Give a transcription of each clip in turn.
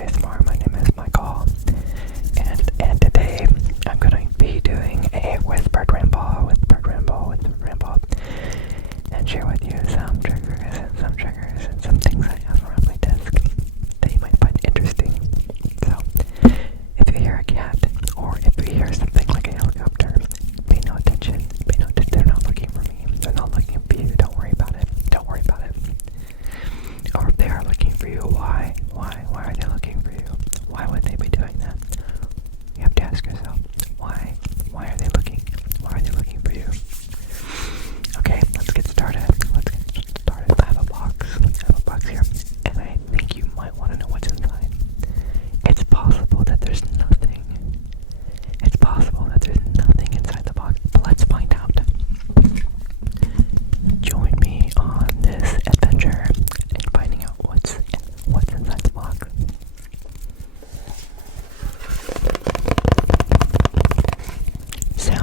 ASMR. My name is Michael, and today I'm going to be doing a whispered ramble, and share with you some triggers and some things I have around my desk that you might find interesting. So, if you hear a cat or if you hear something like a helicopter, pay no attention. They're not looking for me. They're not looking for you. Don't worry about it. Or if they are looking for you, why are they looking for you? Why would they be doing that? You have to ask yourself, why are they looking? Why are they looking for you? Okay, let's get started. I have a box here, and I think you might want to know what's inside. It's possible that there's nothing. It's possible that there's nothing inside the box, but let's find out. Join me on this adventure and finding out what's inside the box. So,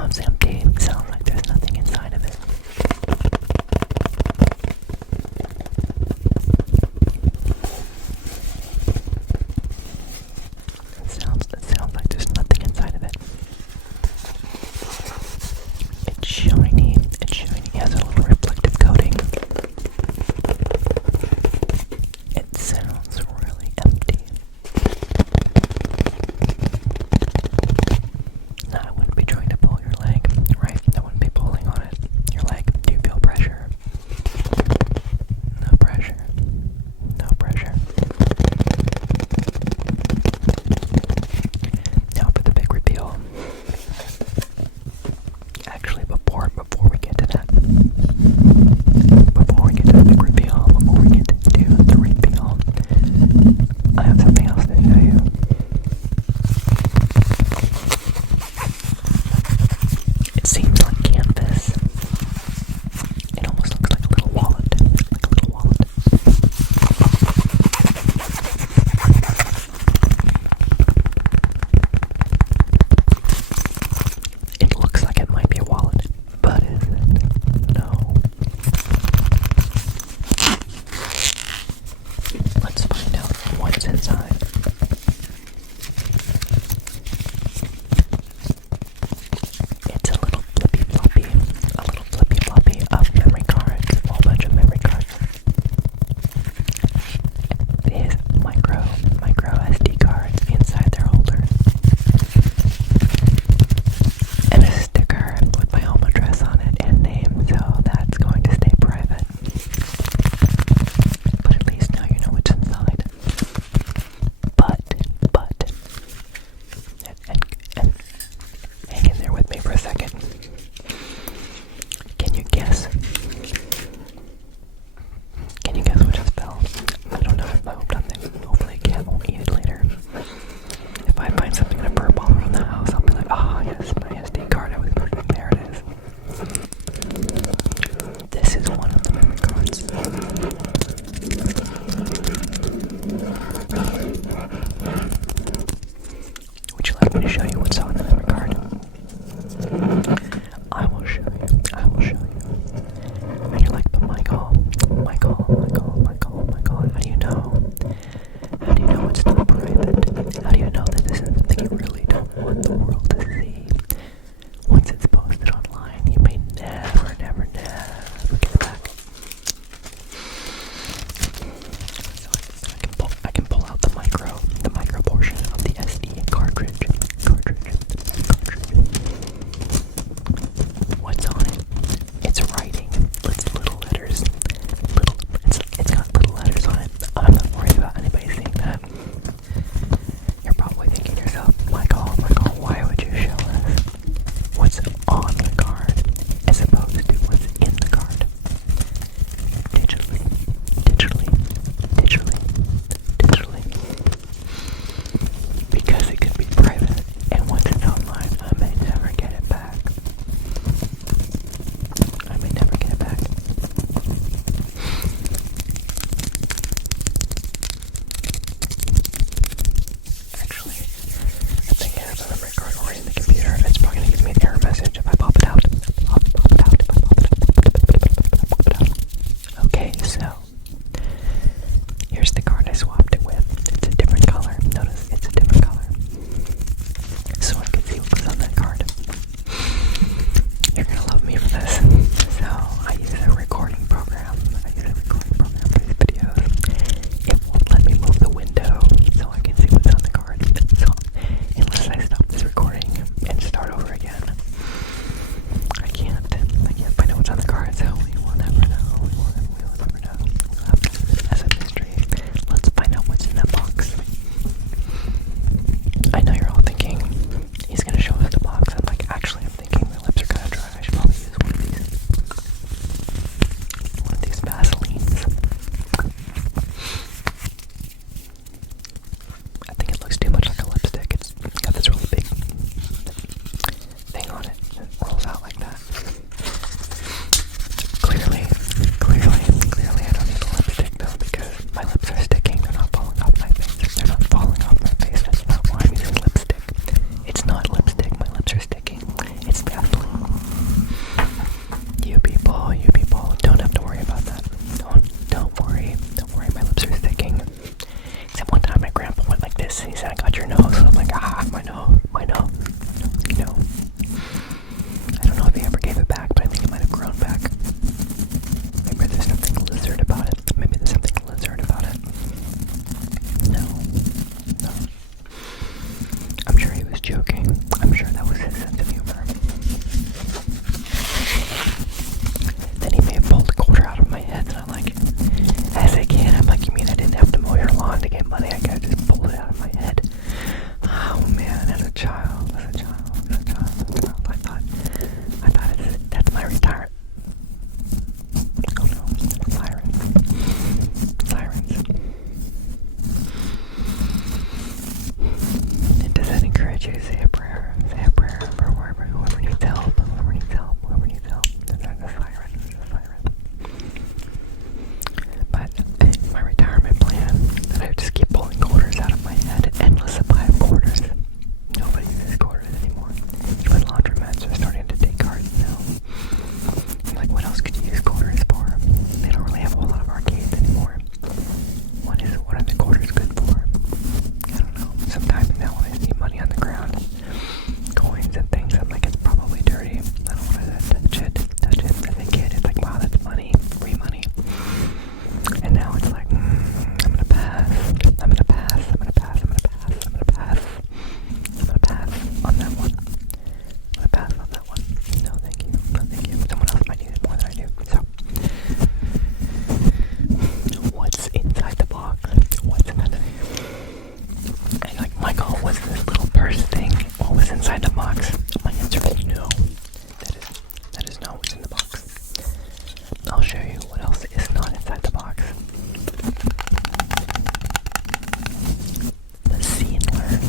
The See and Learn.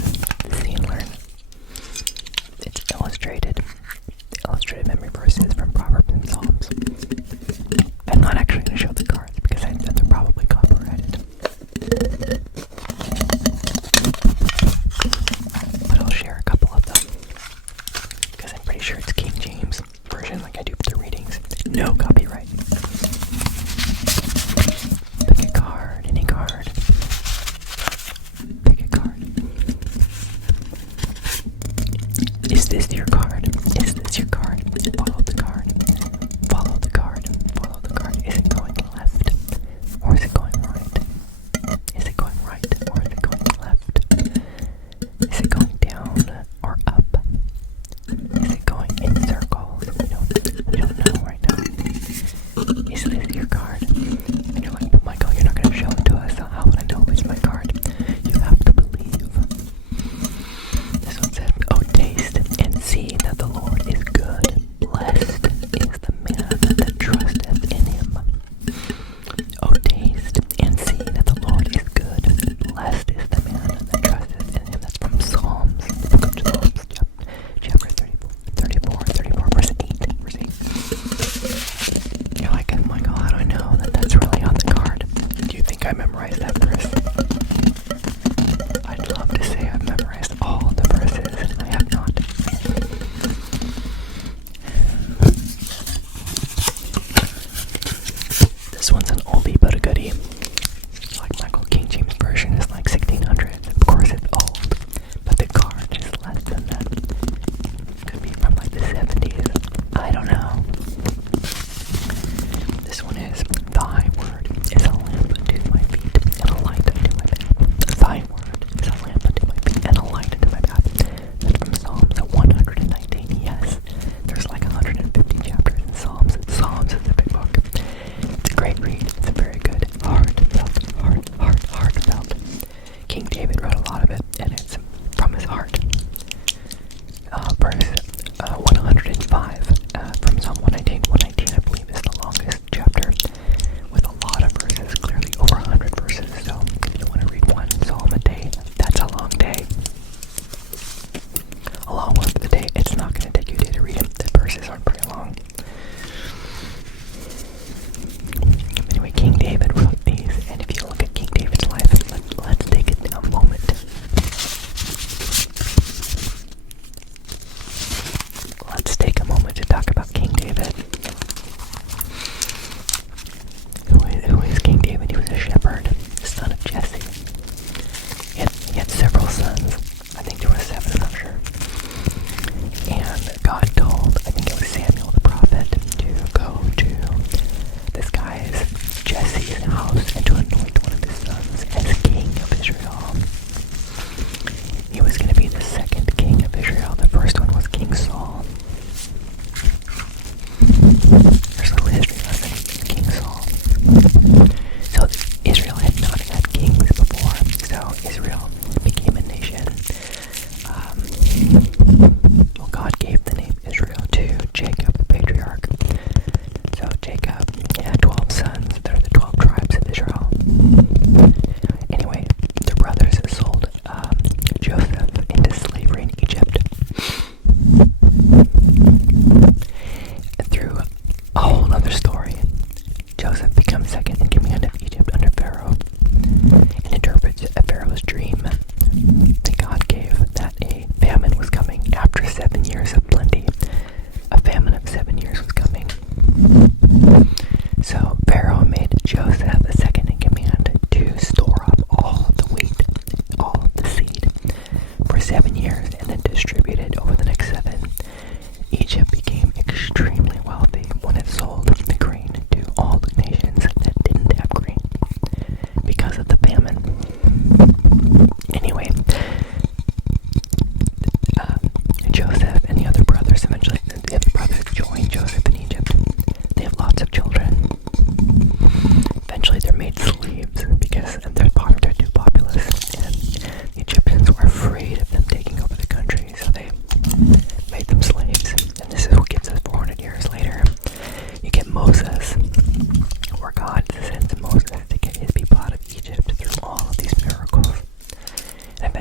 The See and Learn. It's illustrated memory verses from Proverbs and Psalms. I'm not actually going to show the cards because I know they're probably copyrighted. But I'll share a couple of them because I'm pretty sure it's King James version like I do for the readings. No copyright. Pick a card, any card. Pick a card. Is this your card? Is this your card? Follow the card. Follow the card. Follow the card. Is it going left? Or is it going right? Is it going right? Or is it going left? Is it going down or up? Is it going in circles? We don't know right now. Is this your card? And you're like, but Michael, you're not going to show it to us. So how would I know if it's my card? You have to believe. This one said, oh, taste and see that the Lord is good. Blessed is the man that trusteth in him. Oh, taste and see that the Lord is good. Blessed is the man that trusteth in him. That's from Psalms, the book of Psalms, chapter 34, verse 8. You're like, oh my God, how do I know that that's really on the card? Do you think I memorized that verse? I'd love to say I've memorized all the verses. I have not. This one's an oldie but a goodie. Like Michael, King James version is like 1600s. Of course it's old, but the card is less than that. Could be from like the 70s. I don't know. This one is, thy word is a lamp to my feet and a light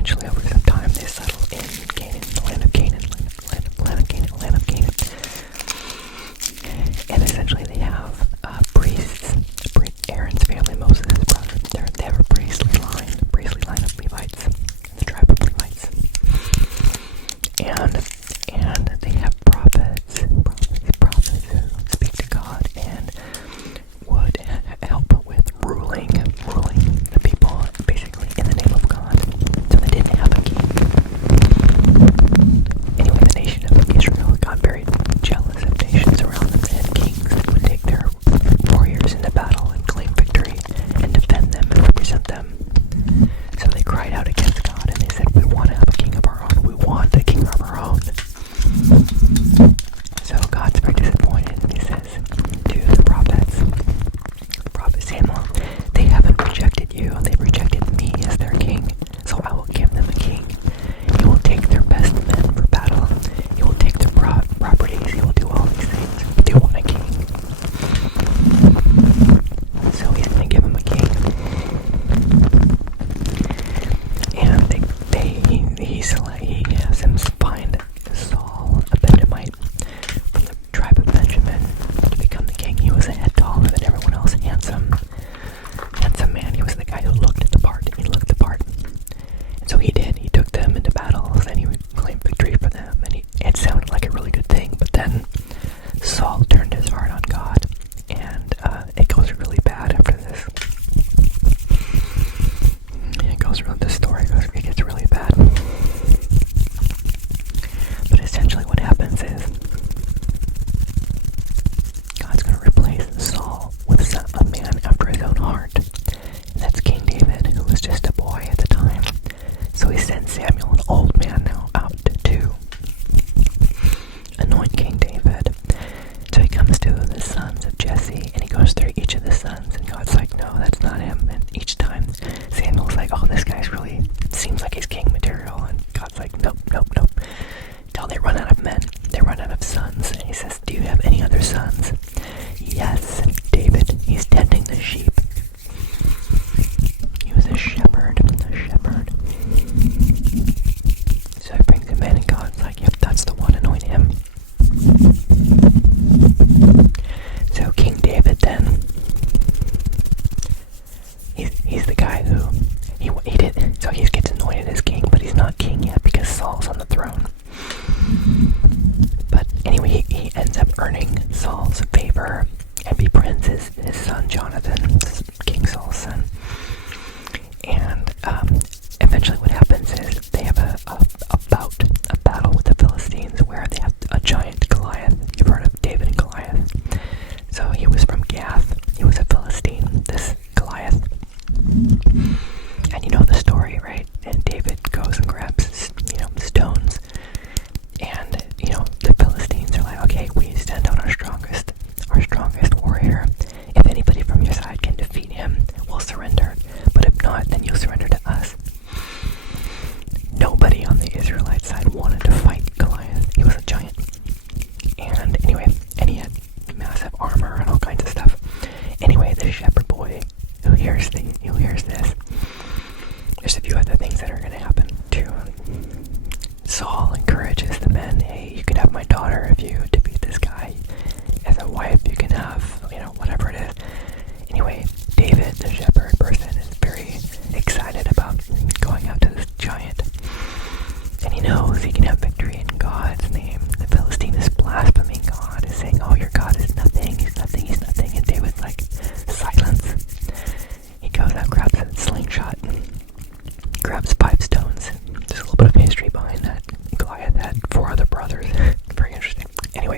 eventually, over some time, they settle in Canaan, the land of Canaan, land of Canaan. And essentially they have priests, Aaron's family, Moses' brother. They have a priestly line of Levites, the tribe of Levites. And they have prophets who speak to God and would help with ruling the people, basically in the name of God. So they didn't have a king. Anyway, the nation of Israel got very jealous of nations around them that had kings that would take their warriors into battle and claim victory and defend them and represent them. So they cried out against God and they said, we want to have a king of our own. We want a king of our own. So God's very disappointed and he says to the prophets, Prophet Samuel, they haven't rejected you, they've rejected me as their king. So I will give them a king. He will take their best men for battle. He will take their properties. He will do all these things. But they want a king. So he's going to give them a king. And he has him find Saul, a Benjamite, from the tribe of Benjamin, to become the king. He was a head taller than everyone else, handsome man. He was the guy who looked the part. He looked the part. And so he did. He took them into battles and he claimed victory for them. And it sounded like a really good thing. But then Saul turned his heart on God. And it goes really bad after this. It gets really bad. But essentially what happens is God's going to replace Saul with a man after his own heart. And that's King David, who was just a boy at the time. So he sends Samuel, an old man now, out to anoint King David. So he comes to the sons of Jesse, and he goes through each of the sons, and God's like, no, that's not him. And each time Samuel's like, oh, this guy's really, seems like he's king material. And God's like, nope. Until they run out of men, they run out of sons. And he says, do you have any other sons? Yes, David, he's tending the sheep. He was a shepherd. So he brings him in and God's like, yep, that's the one, anoint him. So King David then, he's the guy who, he did, so he gets anointed as king, but he's not king yet because Saul's on the throne. But anyway, he ends up earning Saul's favor and befriends his son Jonathan, King Saul's son. And eventually what happens is they have a battle with the Philistines where they have a giant Goliath. You've heard of David and Goliath. So he was from Gath. He was a Philistine, this Goliath. And you know the story, right? And David goes and grabs, stones. And, the Philistines are like, okay, we send out our strongest warrior. If anybody from your side can defeat him, we'll surrender. But if not, then you'll surrender to us. Nobody on the Israelite side wanted to fight Goliath. He was a giant. And anyway, and he had massive armor and all kinds of stuff. Anyway, the shepherd boy who hears this, there's a few other things that are going to happen too. Saul encourages the men, hey, you can have my daughter if you defeat this guy. As a wife, you can have, whatever it is. Anyway, David, the shepherd person, is very excited about going out to this giant. And he knows he can have victory in God's name. The Philistine is blaspheming God, is saying, oh, your God is nothing, he's nothing. And David's like, silence. He goes out, grabs a slingshot, grabs 5 stones. There's a little bit of history behind that. Goliath had 4 other brothers. Very interesting. Anyway,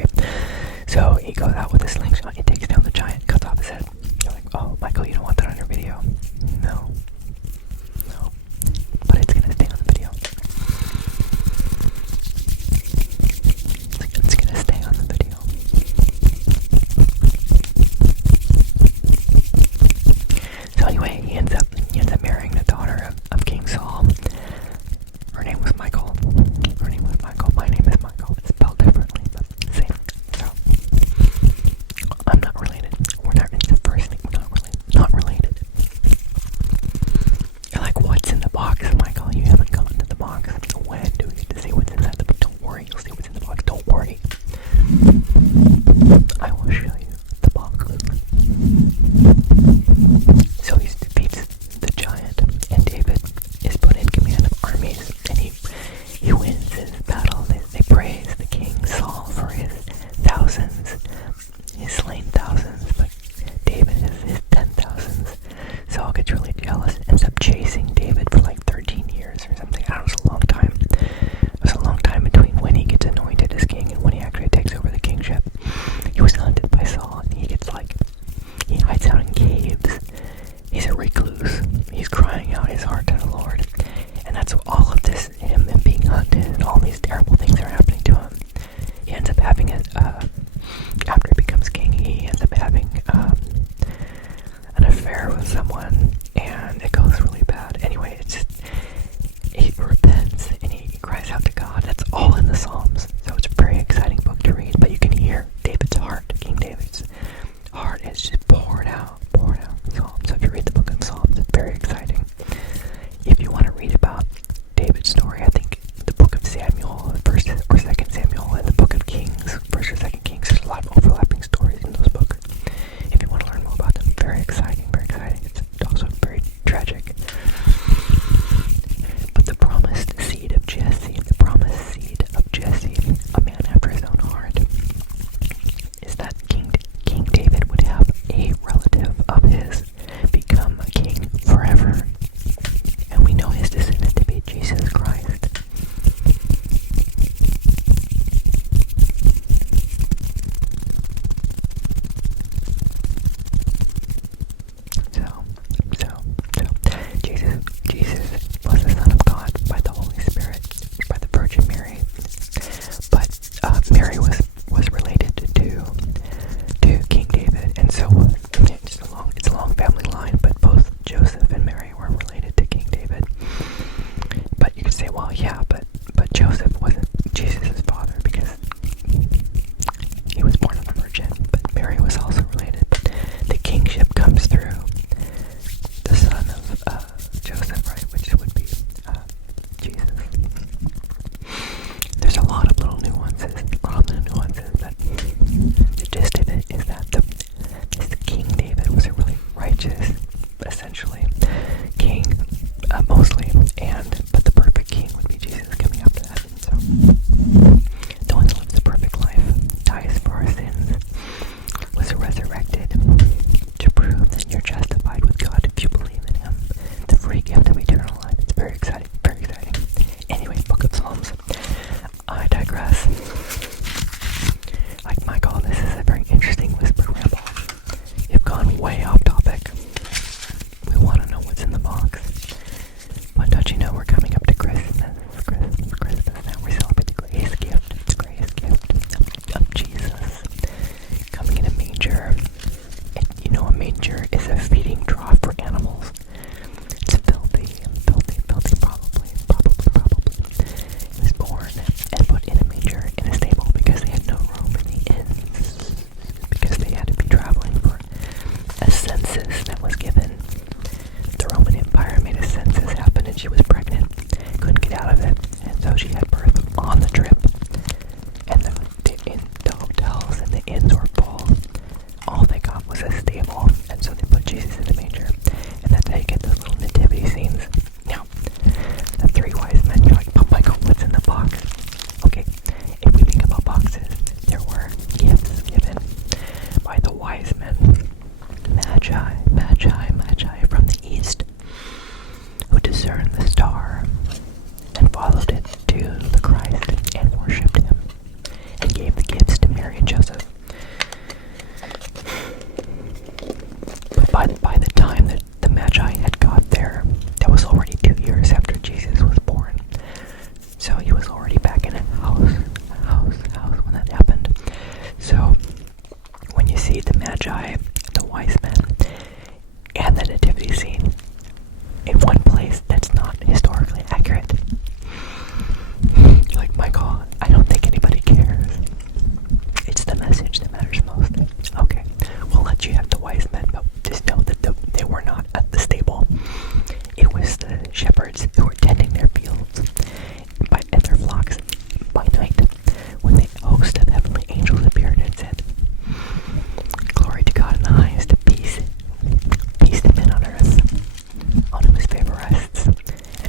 slave arrests. And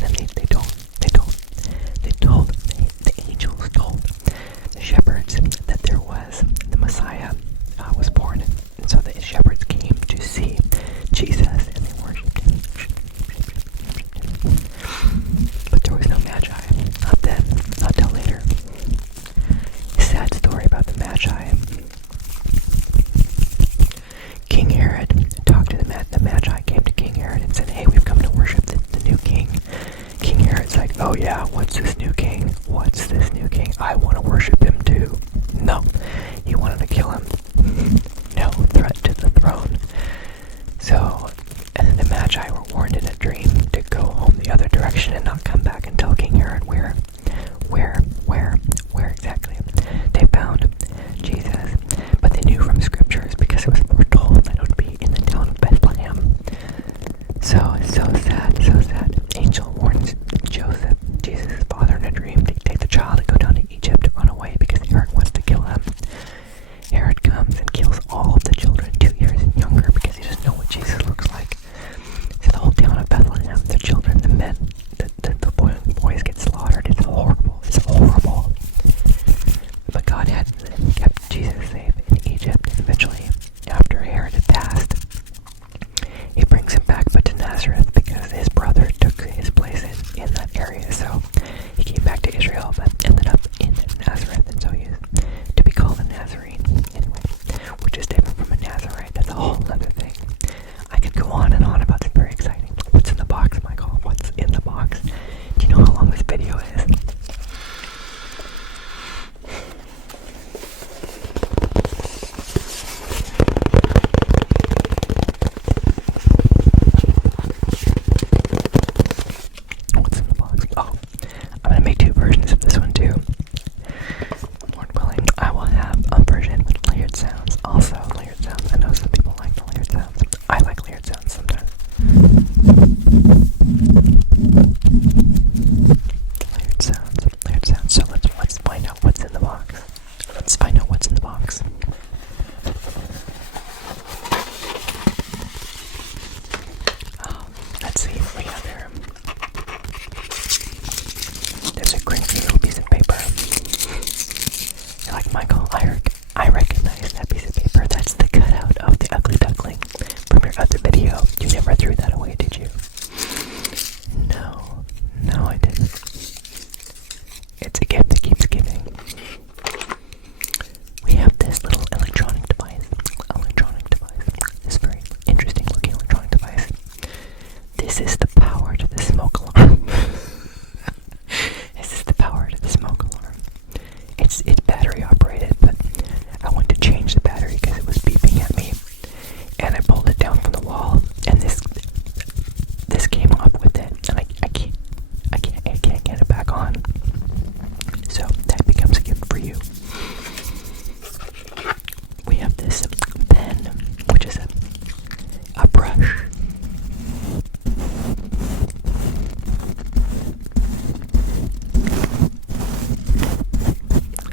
then the angels told the shepherds that there was, the Messiah was born. And so the shepherds came to see Jesus, and they worshipped him. But there was no Magi. Not then, not till later. Sad story about the Magi. King Herod talked to the Magi came to King Herod and said, hey, we've come to worship the new king. King Herod's like, oh yeah, what's this new king? What's this new king? I want to worship him too. No, he wanted to kill him. No threat to the throne. So, and then the Magi were warned in a dream to go home the other direction and not come back and tell King Herod where exactly they found Jesus. But they knew from scriptures because it was foretold that it would be in the town of Bethlehem. So sad, so sad. Angel warns Joseph, Jesus' father, in a dream to take the child and go down to Egypt to run away because Herod wants to kill him. Herod comes and kills all of the children 2 years and younger because he doesn't know what Jesus looks like. So the whole town of Bethlehem, the children, the men, the boys get slaughtered. It's horrible. It's horrible. But God had kept Jesus safe in Egypt. And eventually, after Herod had passed, he brings him back but to Nazareth because his brother took his place in that area. So he came back to Israel but ended up in Nazareth. And so he is to be called a Nazarene anyway, which is different from a Nazarite. That's a whole other thing. I could go on and on about something very exciting. What's in the box, Michael? What's in the box? Do you know how long this video is? What's in the box? Oh, I'm gonna make 2 versions of this one too. Lord willing, I will have a version with layered sounds. Also, layered sounds. I know some people like the layered sounds. I like layered sounds sometimes. Layered sounds. So let's find out what's in the box. Let's find out what's in the box. Let's see what we have here. There's a great little piece of paper. You're like, Michael, I recognize that piece of paper. That's the cutout of the ugly duckling from your other video. You never threw that away, did you? No, I didn't. It's a gift that keeps giving. We have this little electronic device. This very interesting looking electronic device. This is the power to the smoke alarm. This is the power to the smoke alarm. It's battery operated, but I went to change the battery because it was beeping at me, and I pulled it down from the wall, and this came off with it, and I can't get it back on. So that becomes a gift for you. We have this pen, which is a brush.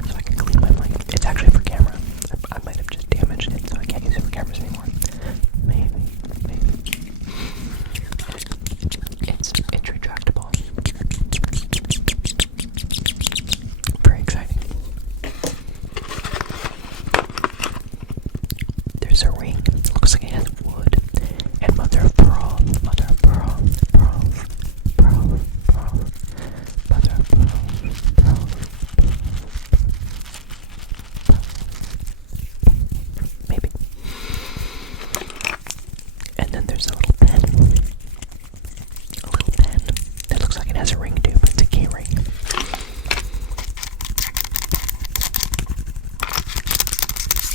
So I can clean my mic. It's actually for camera. I might have just damaged it, so I can't use it for cameras anymore. Maybe. It's retractable. Very exciting. There's a ring. It looks like it has wood. And mother of pearl. Mother of pearl. Pearls. Mother of pearl. Maybe. And then there's a little pen. That looks like it has a ring too, but it's a key ring.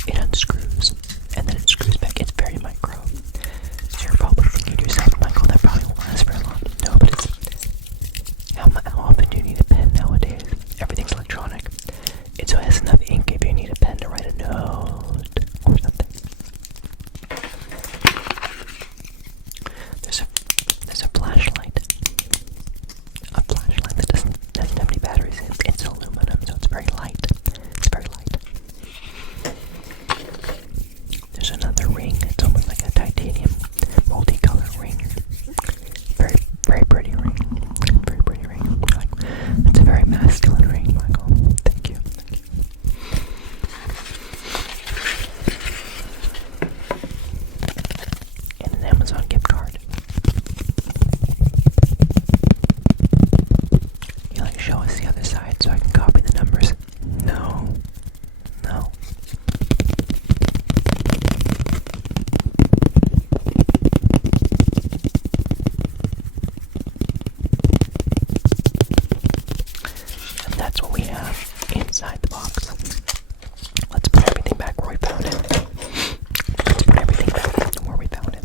It unscrews, and then it screws back. It's very micro. So you're probably thinking to yourself, Michael, that probably won't last very long. No, but it's... How often do you need a pen nowadays? Everything's electronic. It so has enough ink if you need a pen to write a note or something. There's a flashlight. A flashlight. outside the box. Let's put everything back where we found it. Let's put everything back where we found it.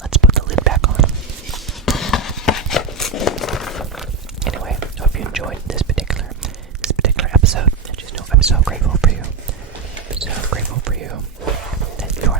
Let's put the lid back on. Anyway, I hope you enjoyed this particular episode. And just know I'm so grateful for you. I'm so grateful for you that you are